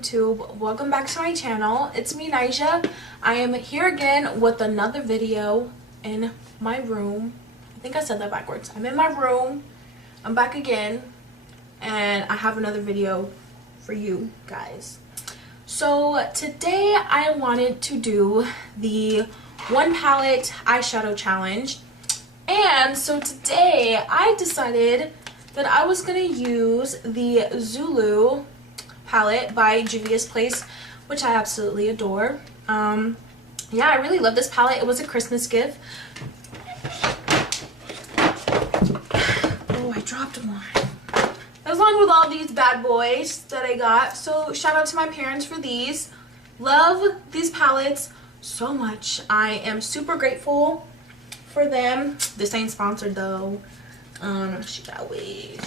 YouTube? Welcome back to my channel. It's me, Nijah. I am here again with another video in my room. I think I said that backwards. I'm in my room. I'm back again and I have another video for you guys. So today I wanted to do the one palette eyeshadow challenge, and so today I decided that I was gonna use the Zulu palette by Juvia's Place, which I absolutely adore. Yeah, I really love this palette. It was a Christmas gift. Oh, I dropped one. Along with all these bad boys that I got. So shout out to my parents for these. Love these palettes so much. I am super grateful for them. This ain't sponsored though. She got away.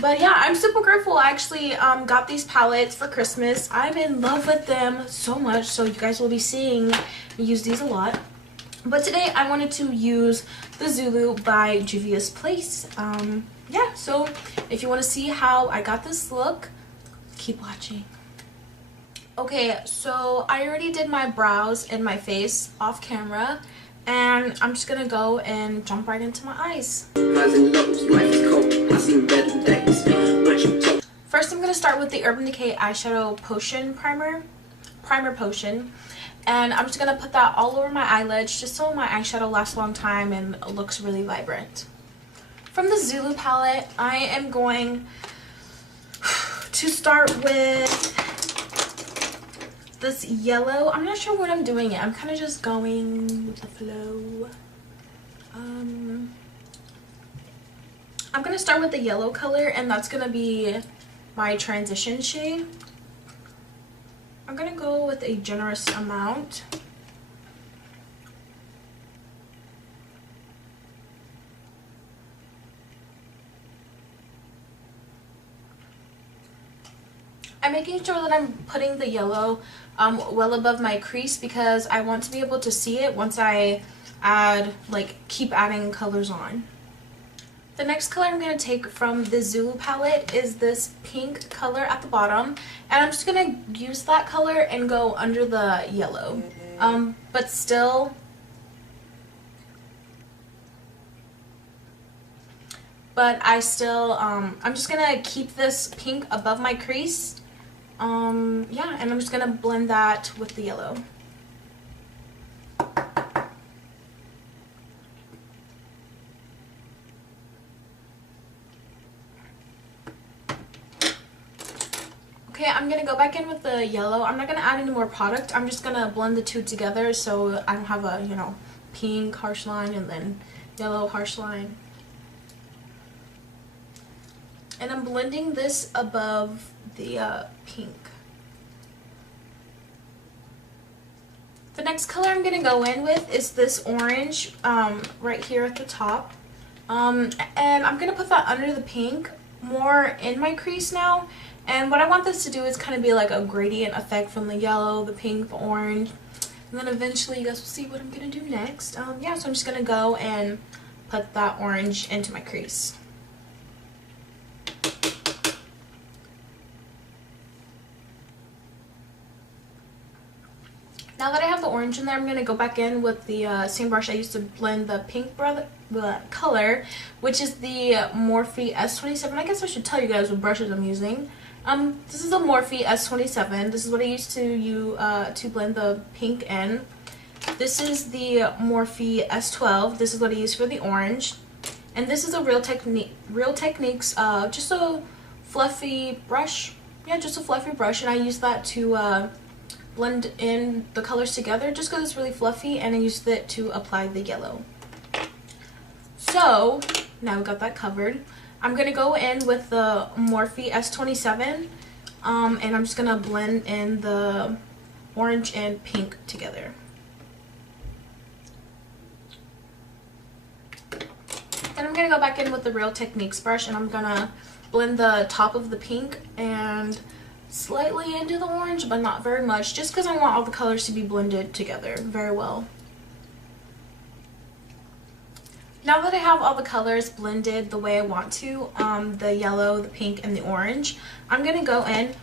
But yeah, I'm super grateful. I actually got these palettes for Christmas. I'm in love with them so much, so you guys will be seeing me use these a lot. But today I wanted to use the Zulu by Juvia's Place. Yeah, so if you want to see how I got this look, keep watching. Okay, so I already did my brows and my face off camera, and I'm just gonna go and jump right into my eyes. First, I'm gonna start with the Urban Decay eyeshadow potion primer potion, and I'm just gonna put that all over my eyelids just so my eyeshadow lasts a long time and looks really vibrant. From the Zulu palette, I am going to start with this yellow. I'm not sure what I'm doing yet. I'm kind of just going with the flow. I'm going to start with the yellow color, and that's going to be my transition shade. I'm going to go with a generous amount. I'm making sure that I'm putting the yellow well above my crease, because I want to be able to see it once I keep adding colors on. The next color I'm going to take from the Zulu palette is this pink color at the bottom, and I'm just going to use that color and go under the yellow. But still, I'm just going to keep this pink above my crease. Yeah, and I'm just gonna blend that with the yellow. Okay, I'm gonna go back in with the yellow. I'm not gonna add any more product. I'm just gonna blend the two together so I don't have a, you know, pink harsh line and then yellow harsh line. And I'm blending this above the pink. The next color I'm going to go in with is this orange right here at the top. And I'm going to put that under the pink, more in my crease now. And what I want this to do is kind of be like a gradient effect from the yellow, the pink, the orange. And then eventually you guys will see what I'm going to do next. Yeah, so I'm just going to go and put that orange into my crease. Now that I have the orange in there, I'm going to go back in with the same brush I used to blend the pink color, which is the Morphe S27. I guess I should tell you guys what brushes I'm using. This is the Morphe S27. This is what I used to blend the pink in. This is the Morphe S12. This is what I use for the orange. And this is a Real Techniques, just a fluffy brush. Yeah, just a fluffy brush, and I use that to blend in the colors together just because it's really fluffy, and I used it to apply the yellow. So now we got that covered. I'm gonna go in with the Morphe S27, and I'm just gonna blend in the orange and pink together. Then I'm gonna go back in with the Real Techniques brush, and I'm gonna blend the top of the pink and slightly into the orange, but not very much, just because I want all the colors to be blended together very well. Now that I have all the colors blended the way I want to, the yellow, the pink, and the orange, I'm going to go in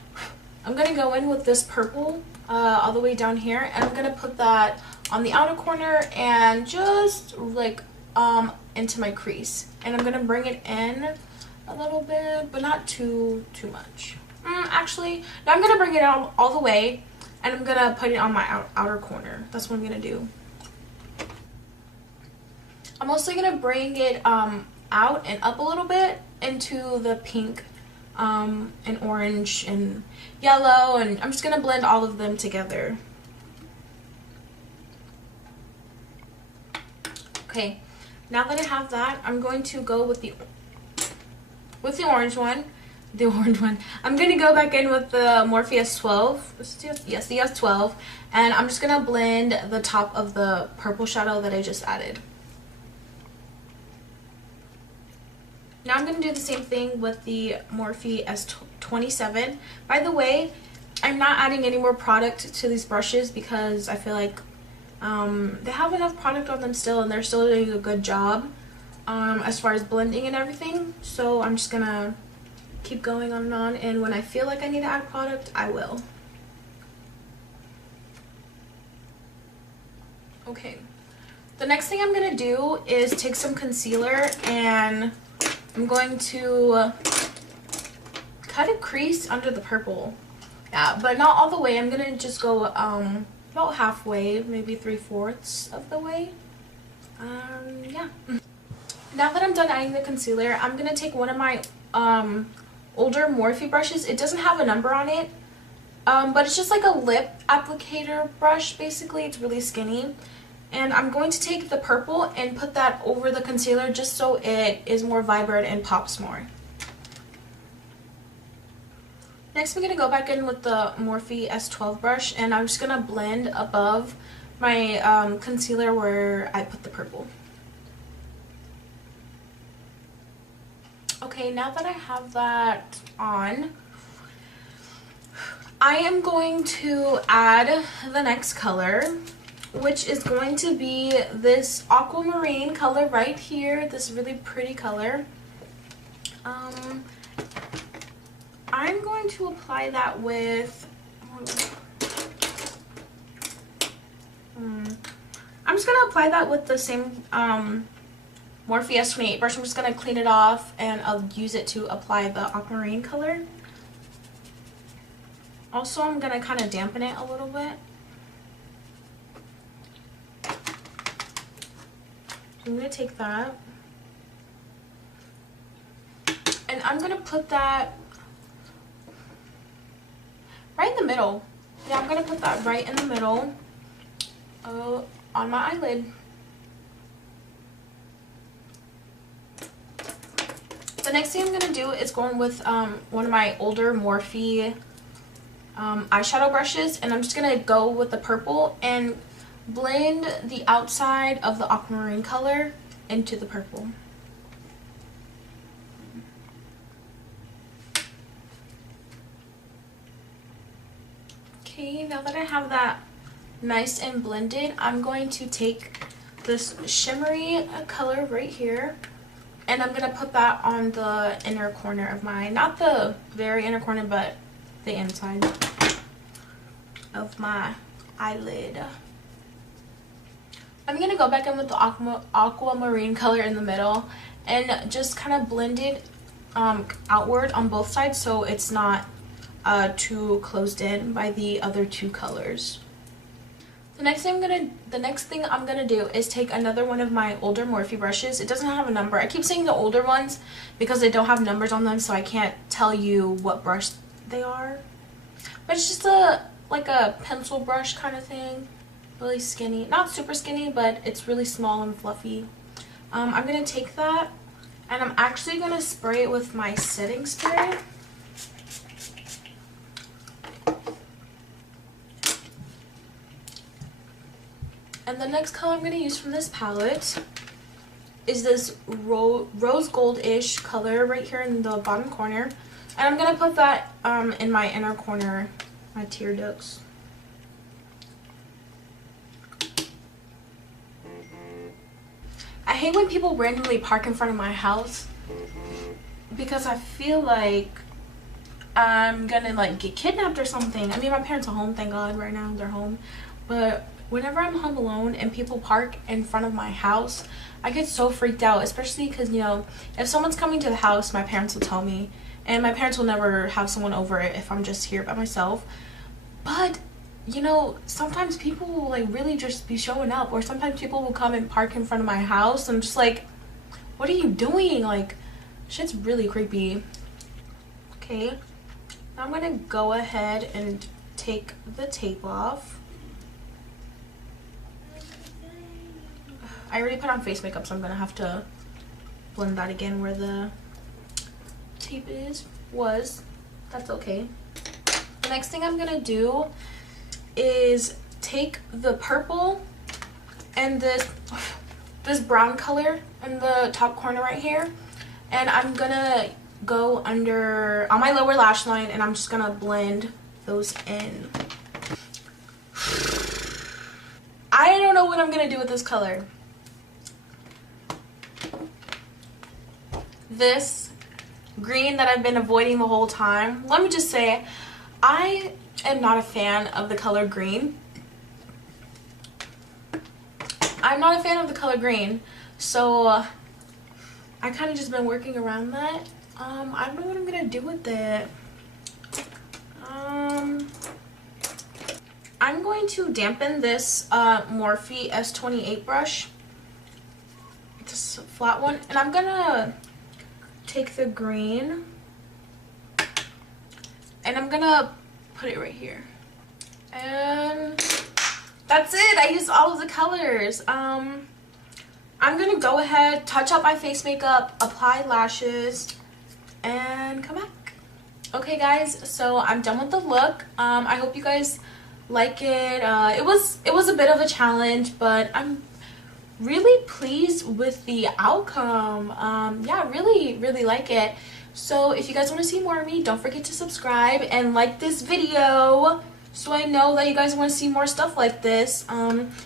I'm going to go in with this purple all the way down here, and I'm going to put that on the outer corner and just like into my crease. And I'm going to bring it in a little bit, but not too much. Actually, now I'm going to bring it out all the way, and I'm going to put it on my outer corner. That's what I'm going to do. I'm also going to bring it out and up a little bit into the pink and orange and yellow, and I'm just going to blend all of them together. Okay, now that I have that, I'm going to go with the orange one. I'm going to go back in with the Morphe S12. Yes, the S12. And I'm just going to blend the top of the purple shadow that I just added. Now I'm going to do the same thing with the Morphe S27. By the way, I'm not adding any more product to these brushes because I feel like they have enough product on them still, and they're still doing a good job as far as blending and everything. So I'm just going to keep going on, and when I feel like I need to add product, I will. Okay, the next thing I'm going to do is take some concealer, and I'm going to cut a crease under the purple. Yeah, but not all the way. I'm going to just go about halfway, maybe 3/4 of the way. Yeah. Now that I'm done adding the concealer, I'm going to take one of my older Morphe brushes. It doesn't have a number on it, but it's just like a lip applicator brush. Basically, it's really skinny, and I'm going to take the purple and put that over the concealer just so it is more vibrant and pops more. Next, I'm going to go back in with the Morphe S12 brush, and I'm just going to blend above my concealer where I put the purple. Okay, now that I have that on, I am going to add the next color, which is going to be this aquamarine color right here, this really pretty color. I'm going to apply that with, I'm just going to apply that with the same Morphe S28 brush. I'm just going to clean it off, and I'll use it to apply the aquamarine color. Also, I'm going to kind of dampen it a little bit. I'm going to take that, and I'm going to put that right in the middle. Yeah, I'm going to put that right in the middle on my eyelid. The next thing I'm going to do is going with one of my older Morphe eyeshadow brushes, and I'm just going to go with the purple and blend the outside of the aquamarine color into the purple. Okay, now that I have that nice and blended, I'm going to take this shimmery color right here, and I'm going to put that on the inner corner of my, not the very inner corner, but the inside of my eyelid. I'm going to go back in with the aquamarine color in the middle and just kind of blend it outward on both sides so it's not too closed in by the other two colors. The next thing I'm gonna do is take another one of my older Morphe brushes. It doesn't have a number. I keep saying the older ones because they don't have numbers on them, so I can't tell you what brush they are. But it's just like a pencil brush kind of thing. Really skinny. Not super skinny, but it's really small and fluffy. I'm gonna take that, and I'm actually gonna spray it with my setting spray. And the next color I'm going to use from this palette is this rose gold-ish color right here in the bottom corner. And I'm going to put that in my inner corner, my tear ducts. I hate when people randomly park in front of my house because I feel like I'm gonna like get kidnapped or something. I mean, my parents are home, thank God. Right now they're home, but whenever I'm home alone and people park in front of my house, I get so freaked out, especially because, you know, if someone's coming to the house, my parents will tell me, and my parents will never have someone over if I'm just here by myself. But, you know, sometimes people will like really just be showing up, or sometimes people will come and park in front of my house. I'm just like, what are you doing? Like, shit's really creepy. Okay, now I'm gonna go ahead and take the tape off. I already put on face makeup, so I'm gonna have to blend that again where the tape was. That's okay. The next thing I'm gonna do is take the purple and this brown color in the top corner right here, and I'm gonna go under on my lower lash line, and I'm just gonna blend those in. I don't know what I'm gonna do with this color. This green that I've been avoiding the whole time. Let me just say, I am not a fan of the color green. I'm not a fan of the color green, so I kind of just been working around that. I don't know what I'm gonna do with it. I'm going to dampen this Morphe S28 brush, this flat one, and I'm gonna take the green and I'm gonna put it right here, and that's it. I used all of the colors. I'm gonna go ahead, touch up my face makeup, apply lashes, and come back. Okay guys, so I'm done with the look. I hope you guys like it. It was a bit of a challenge, but I'm really pleased with the outcome. Yeah, really like it. So if you guys want to see more of me, don't forget to subscribe and like this video so I know that you guys want to see more stuff like this.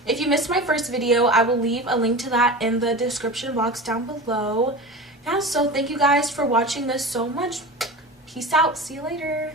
If you missed my first video, I will leave a link to that in the description box down below. Yeah, so thank you guys for watching this so much. Peace out. See you later.